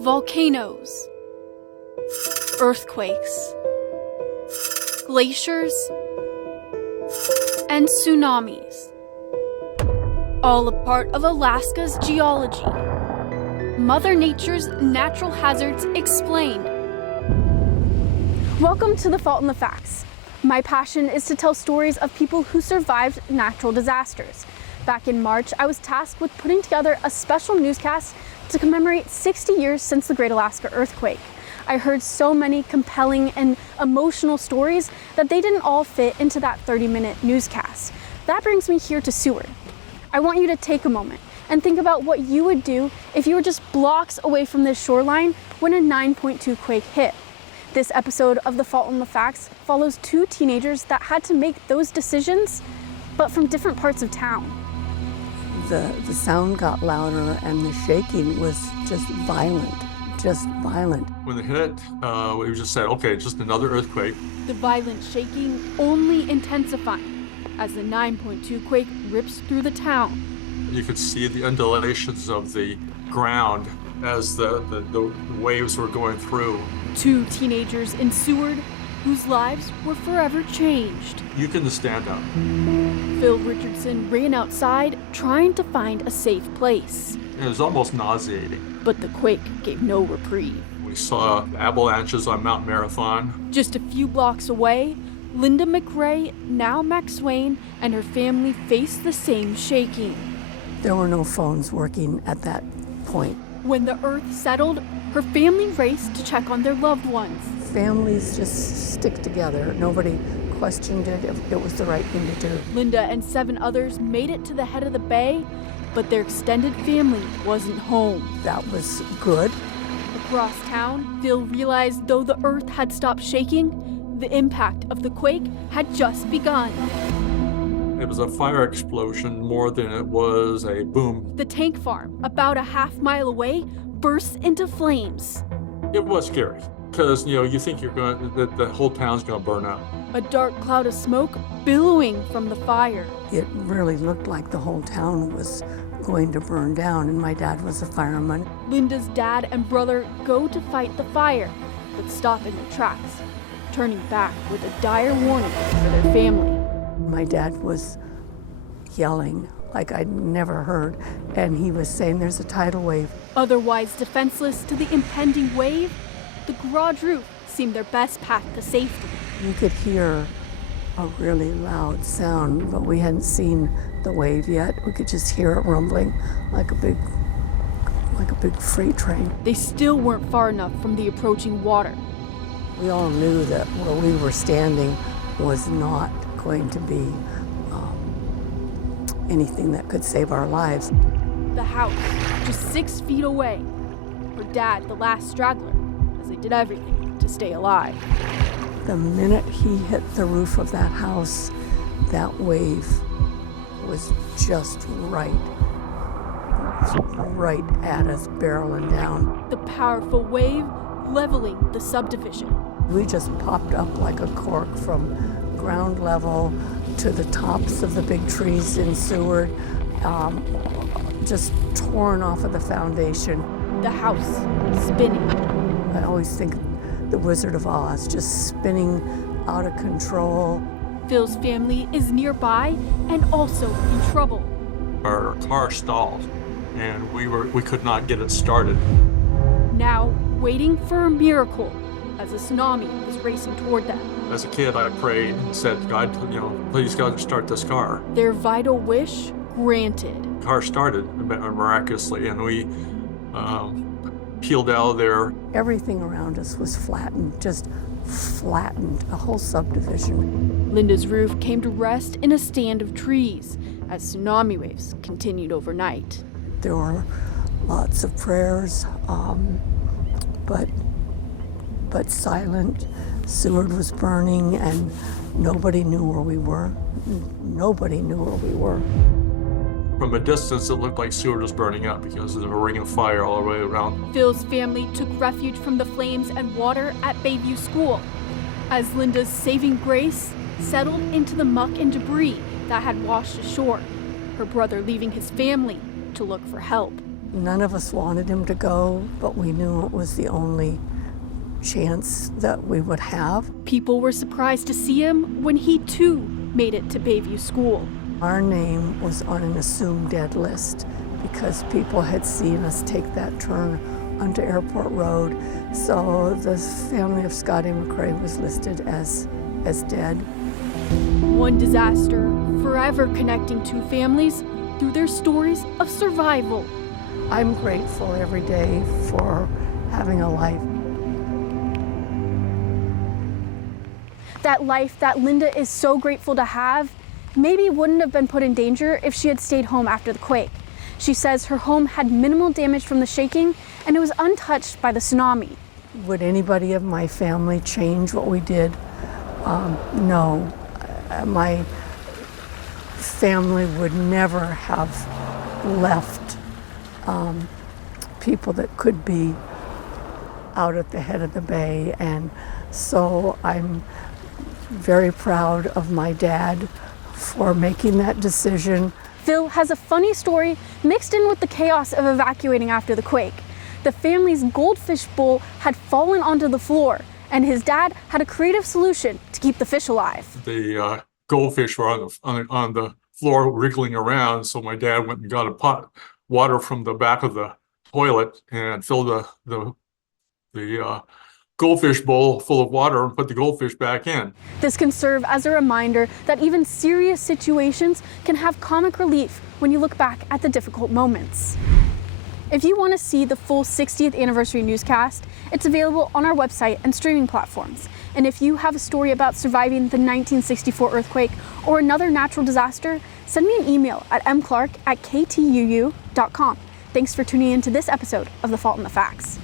Volcanoes, earthquakes, glaciers, and tsunamis. All a part of Alaska's geology. Mother Nature's natural hazards explained. Welcome to The Fault in the Facts. My passion is to tell stories of people who survived natural disasters. Back in March, I was tasked with putting together a special newscast to commemorate 60 years since the Great Alaska Earthquake. I heard so many compelling and emotional stories that they didn't all fit into that 30-minute newscast. That brings me here to Seward. I want you to take a moment and think about what you would do if you were just blocks away from this shoreline when a 9.2 quake hit. This episode of The Fault in the Facts follows two teenagers that had to make those decisions, but from different parts of town. The sound got louder and the shaking was just violent. When it hit, we just said, okay, just another earthquake. The violent shaking only intensifying as the 9.2 quake rips through the town. You could see the undulations of the ground as the waves were going through. Two teenagers in Seward whose lives were forever changed. You can stand up. Phil Richardson ran outside trying to find a safe place. It was almost nauseating. But the quake gave no reprieve. We saw avalanches on Mount Marathon. Just a few blocks away, Linda McRae, now McSwain, and her family faced the same shaking. There were no phones working at that point. When the earth settled, her family raced to check on their loved ones. Families just stick together. Nobody questioned it if it was the right thing to do. Linda and 7 others made it to the head of the bay, but their extended family wasn't home. That was good. Across town, Phil realized though the earth had stopped shaking, the impact of the quake had just begun. It was a fire explosion more than it was a boom. The tank farm, about a half-mile away, burst into flames. It was scary because, you think that the whole town's going to burn up. A dark cloud of smoke billowing from the fire. It really looked like the whole town was going to burn down, and my dad was a fireman. Linda's dad and brother go to fight the fire, but stop in their tracks, turning back with a dire warning for their family. My dad was yelling like I'd never heard, and he was saying there's a tidal wave. Otherwise defenseless to the impending wave, the garage roof seemed their best path to safety. You could hear a really loud sound, but we hadn't seen the wave yet. We could just hear it rumbling like a big freight train. They still weren't far enough from the approaching water. We all knew that where we were standing was not going to be anything that could save our lives. The house, just 6 feet away. Her dad, the last straggler, as they did everything to stay alive. The minute he hit the roof of that house, that wave was just right at us, barreling down. The powerful wave leveling the subdivision. We just popped up like a cork from ground level to the tops of the big trees in Seward, just torn off of the foundation. The house spinning. I always think the Wizard of Oz, just spinning out of control. Phil's family is nearby and also in trouble. Our car stalled, and we could not get it started. Now waiting for a miracle as a tsunami is racing toward them. As a kid, I prayed and said, God, please God, start this car. Their vital wish granted. The car started miraculously, and we peeled out of there. Everything around us was flattened, just flattened, a whole subdivision. Linda's roof came to rest in a stand of trees as tsunami waves continued overnight. There were lots of prayers, but silent. Seward was burning, and nobody knew where we were. Nobody knew where we were. From a distance, it looked like Seward was burning up because there was a ring of fire all the way around. Phil's family took refuge from the flames and water at Bayview School, as Linda's saving grace settled into the muck and debris that had washed ashore, her brother leaving his family to look for help. None of us wanted him to go, but we knew it was the only chance that we would have. People were surprised to see him when he too made it to Bayview School. Our name was on an assumed dead list because people had seen us take that turn onto Airport Road. So the family of Scotty McRae was listed as dead. One disaster forever connecting two families through their stories of survival. I'm grateful every day for having a life. That life that Linda is so grateful to have maybe wouldn't have been put in danger if she had stayed home after the quake. She says her home had minimal damage from the shaking and it was untouched by the tsunami. Would anybody of my family change what we did? No. My family would never have left people that could be out at the head of the bay, and so I'm very proud of my dad for making that decision. Phil has a funny story mixed in with the chaos of evacuating after the quake. The family's goldfish bowl had fallen onto the floor, and his dad had a creative solution to keep the fish alive. The goldfish were on the floor wriggling around, so my dad went and got a pot water from the back of the toilet and filled the goldfish bowl full of water and put the goldfish back in. This can serve as a reminder that even serious situations can have comic relief when you look back at the difficult moments. If you want to see the full 60th anniversary newscast, it's available on our website and streaming platforms. And if you have a story about surviving the 1964 earthquake or another natural disaster, send me an email at mclark@ktuu.com. Thanks for tuning in to this episode of The Fault in the Facts.